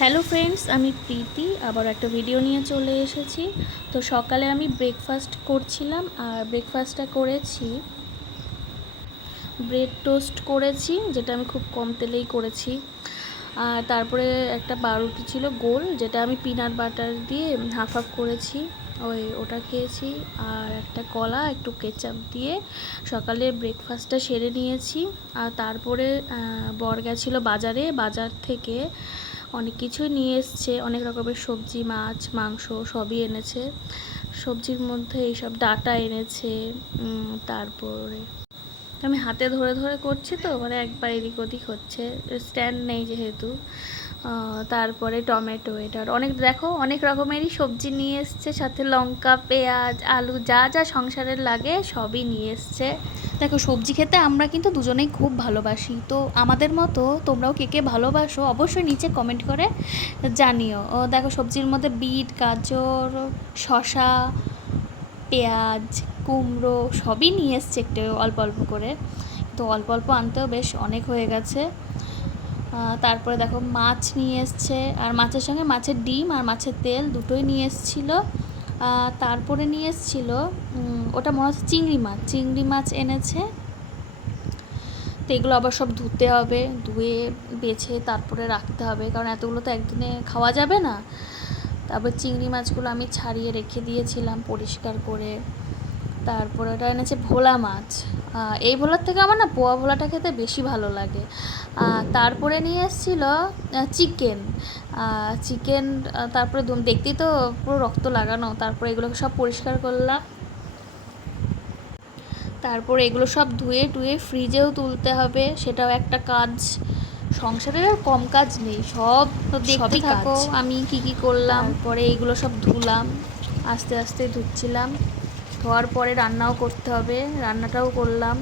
Hello friends, আমি প্রীতি আবার একটা ভিডিও নিয়ে চলে এসেছি। তো সকালে আমি ব্রেকফাস্ট করছিলাম, আর ব্রেকফাস্টটা করেছি ব্রেড টোস্ট করেছি, যেটা আমি খুব কম তেলেই করেছি। আর তারপরে একটা পাউরুটি ছিল গোল, যেটা আমি পিনাট বাটার দিয়ে হাফ হাফ করেছি, ওটা খেয়েছি। আর একটা কলা একটু কেচাপ দিয়ে সকালে ব্রেকফাস্টটা সেরে নিয়েছি। আর তারপরে বর গেছিলো বাজার থেকে অনেক কিছুই নিয়ে এসছে, অনেক রকমের সবজি, মাছ, মাংস সবই এনেছে। সবজির মধ্যে এইসব ডাঁটা এনেছে। তারপরে আমি হাতে ধরে ধরে করছি, তো মানে একবার এদিক ওদিক হচ্ছে, স্ট্যান্ড নেই যেহেতু। তারপরে টমেটো, এটার অনেক রকমেরই সবজি নিয়ে এসছে, সাথে লঙ্কা, পেঁয়াজ, আলু, যা যা সংসারের লাগে সবই নিয়ে এসছে। দেখো, সবজি খেতে আমরা কিন্তু দুজনেই খুব ভালোবাসি। তো আমাদের মতো তোমরাও কে কে ভালোবাসো অবশ্যই নিচে কমেন্ট করে জানিও। দেখো, সবজির মধ্যে বিট, গাজর, শসা, পেঁয়াজ, কুমড়ো সবই নিয়ে এসছে একটু অল্প অল্প করে। তো অল্প অল্প আনতেও বেশ অনেক হয়ে গেছে। তারপরে দেখো, মাছ নিয়ে এসছে, আর মাছের সঙ্গে মাছের ডিম আর মাছের তেল দুটোই নিয়ে এসেছিলো। তারপরে নিয়ে এসেছিলো ওটা মনে হচ্ছে চিংড়ি মাছ এনেছে। তো এগুলো আবার সব ধুতে হবে, ধুয়ে বেছে তারপরে রাখতে হবে, কারণ এতগুলো তো একদিনে খাওয়া যাবে না। তারপর চিংড়ি মাছগুলো আমি ছাড়িয়ে রেখে দিয়েছিলাম পরিষ্কার করে। তারপরে ওটা এনেছে ভোলা মাছ। এই ভোলার থেকে আমার না পোয়া ভোলাটা খেতে বেশি ভালো লাগে। তারপরে নিয়ে এসেছিলো চিকেন। তারপরে দেখতেই তো পুরো রক্ত লাগানো। তারপরে এগুলোকে সব পরিষ্কার করলাম। তারপরে এগুলো সব ধুয়ে টুয়ে ফ্রিজেও তুলতে হবে, সেটাও একটা কাজ। সংসারের আর কম কাজ নেই, দেখতে থাকো আমি কি করলাম। তারপরে এইগুলো সব ধুলাম, আস্তে আস্তে ধুচ্ছিলাম। ধোয়ার পরে রান্নাও করতে হবে, রান্নাটাও করলাম।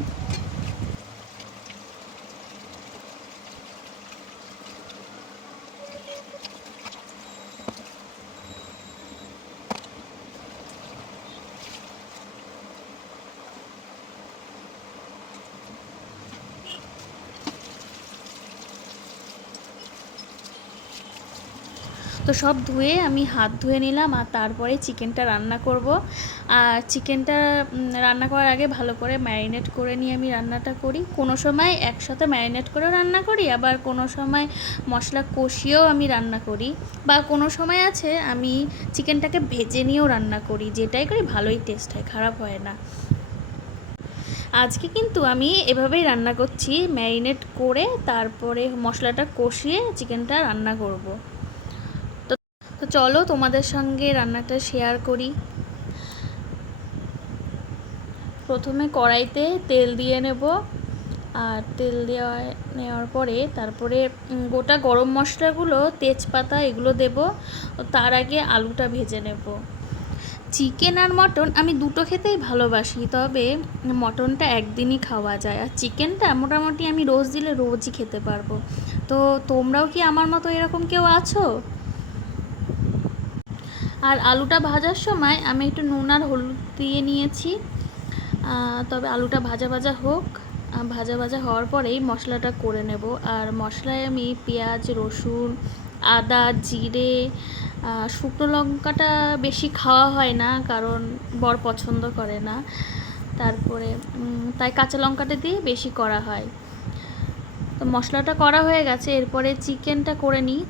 তো সব ধুয়ে আমি হাত ধুয়ে নিলাম, আর তারপরে চিকেনটা রান্না করব। আর চিকেনটা রান্না করার আগে ভালো করে ম্যারিনেট করে নিয়ে আমি রান্নাটা করি। কোনো সময় একসাথে ম্যারিনেট করেও রান্না করি, আবার কোনো সময় মশলা কষিয়েও আমি রান্না করি, বা কোনো সময় আছে আমি চিকেনটাকে ভেজে নিয়েও রান্না করি। যেটাই করি ভালোই টেস্ট হয়, খারাপ হয় না। আজকে কিন্তু আমি এভাবেই রান্না করছি, ম্যারিনেট করে তারপরে মশলাটা কষিয়ে চিকেনটা রান্না করব। তো চলো তোমাদের সঙ্গে রান্নাটা শেয়ার করি। প্রথমে কড়াইতে তেল দিয়ে নেব, আর তেল নেওয়ার পরে তারপরে গোটা গরম মশলাগুলো, তেজপাতা এগুলো দেব। তার আগে আলুটা ভেজে নেব। চিকেন আর মটন আমি দুটো খেতেই ভালোবাসি, তবে মটনটা একদিনই খাওয়া যায়, আর চিকেনটা মোটামুটি আমি রোজ দিলে রোজই খেতে পারবো। তো তোমরাও কি আমার মতো এরকম কেউ আছো? আর আলুটা ভাজার সময় আমি একটু নুন আর হলুদ দিয়ে নিয়েছি। তবে আলুটা ভাজা ভাজা হোক, ভাজা ভাজা হওয়ার পরেই মশলাটা করে নেব। আর মশলায় আমি পেঁয়াজ, রসুন, আদা, জিরে, শুকনো লঙ্কাটা বেশি খাওয়া হয় না, কারণ বর পছন্দ করে না। তারপরে তাই কাঁচা লঙ্কাটা দিয়ে বেশি করা হয়। তো মশলাটা করা হয়ে গেছে, এরপরে চিকেনটা করে নিই।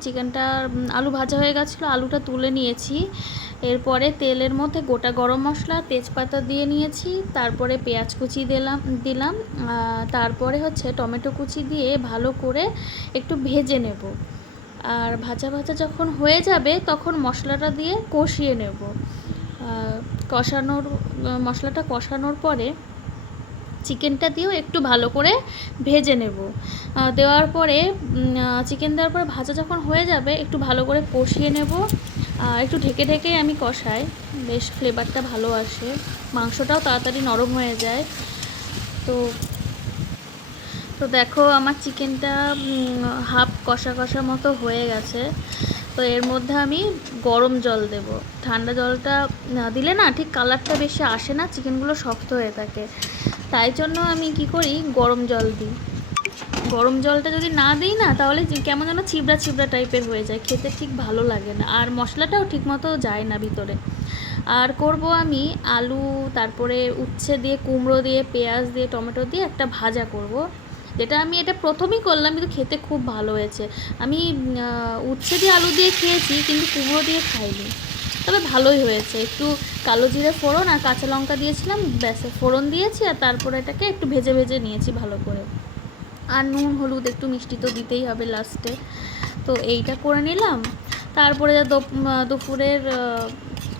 আলু ভাজা হয়ে গেছিলো, আলুটা তুলে নিয়েছি। এরপরে তেলের মধ্যে গোটা গরম মশলা, তেজপাতা দিয়ে নিয়েছি। তারপরে পেঁয়াজ কুচি দিলাম। তারপরে হচ্ছে টমেটো কুচি দিয়ে ভালো করে একটু ভেজে নেব। আর ভাজা ভাজা যখন হয়ে যাবে তখন মশলাটা দিয়ে কষিয়ে নেব। মশলাটা কষানোর পরে চিকেনটা দিয়েও একটু ভালো করে ভেজে নেব। দেওয়ার পরে চিকেন দেওয়ার পরে ভাজা যখন হয়ে যাবে একটু ভালো করে কষিয়ে নেব। একটু ঢেকে ঢেকে আমি কষাই, বেশ ফ্লেভারটা ভালো আসে, মাংসটাও তাড়াতাড়ি নরম হয়ে যায়। তো দেখো, আমার চিকেনটা হাফ কষা কষা মতো হয়ে গেছে। তো এর মধ্যে আমি গরম জল দেব। ঠান্ডা জলটা দিলে না ঠিক কালারটা বেশি আসে না, চিকেনগুলো শক্ত হয়ে থাকে। তাই জন্য আমি কি করি, গরম জল দিই। গরম জলটা যদি না দিই না তাহলে কেমন যেন চিবড়া চিবড়া টাইপের হয়ে যায়, খেতে ঠিক ভালো লাগে না, আর মশলাটাও ঠিকমতো যায় না ভিতরে। আর করব আমি আলু, তারপরে উচ্ছে দিয়ে, কুমড়ো দিয়ে, পেঁয়াজ দিয়ে, টমেটো দিয়ে একটা ভাজা করব, যেটা আমি এটা প্রথমেই করলাম কিন্তু খেতে খুব ভালো হয়েছে। আমি উচ্ছে দিয়ে আলু দিয়ে খেয়েছি কিন্তু কুমড়ো দিয়ে খাইনি, তবে ভালোই হয়েছে। একটু কালো জিরে ফোড়ন আর কাঁচা লঙ্কা দিয়েছিলাম, ব্যাস ফোড়ন দিয়েছি, আর তারপরে এটাকে একটু ভেজে ভেজে নিয়েছি ভালো করে। আর নুন হলুদ একটু মিষ্টি তো দিতেই হবে লাস্টে। তো এইটা করে নিলাম। তারপরে দুপুরের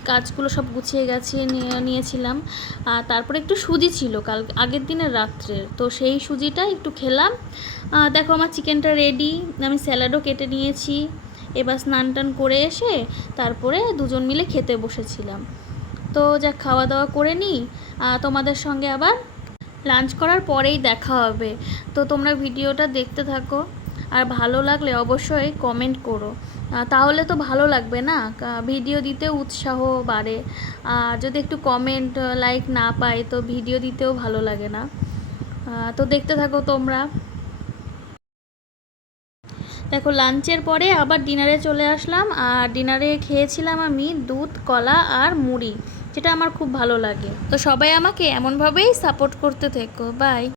কাজগুলো সব গুছিয়ে গেছে নিয়েছিলাম। আর তারপরে একটু সুজি ছিল কাল আগের দিনের রাত্রের, তো সেই সুজিটা একটু খেলাম। দেখো আমার চিকেনটা রেডি, আমি স্যালাডও কেটে নিয়েছি। এবার স্নান টান করে এসে তারপরে দুজন মিলে খেতে বসেছিলাম। তো যা খাওয়া দাওয়া করে নিই, তোমাদের সঙ্গে আবার লাঞ্চ করার পরেই দেখা হবে। তো তোমরা ভিডিওটা দেখতে থাকো, আর ভালো লাগলে অবশ্যই কমেন্ট করো, তাহলে তো ভালো লাগবে না, ভিডিও দিতে উৎসাহ বাড়ে। আর যদি একটু কমেন্ট লাইক না পাই তো ভিডিও দিতেও ভালো লাগে না। তো দেখতে থাকো তোমরা। দেখো লাঞ্চের পরে আবার ডিনারে চলে আসলাম, আর ডিনারে খেয়েছিলাম আমি দুধ, কলা আর মুড়ি, যেটা আমার খুব ভালো লাগে। তো সবাই আমাকে এমনভাবেই সাপোর্ট করতে থেকো। বাই।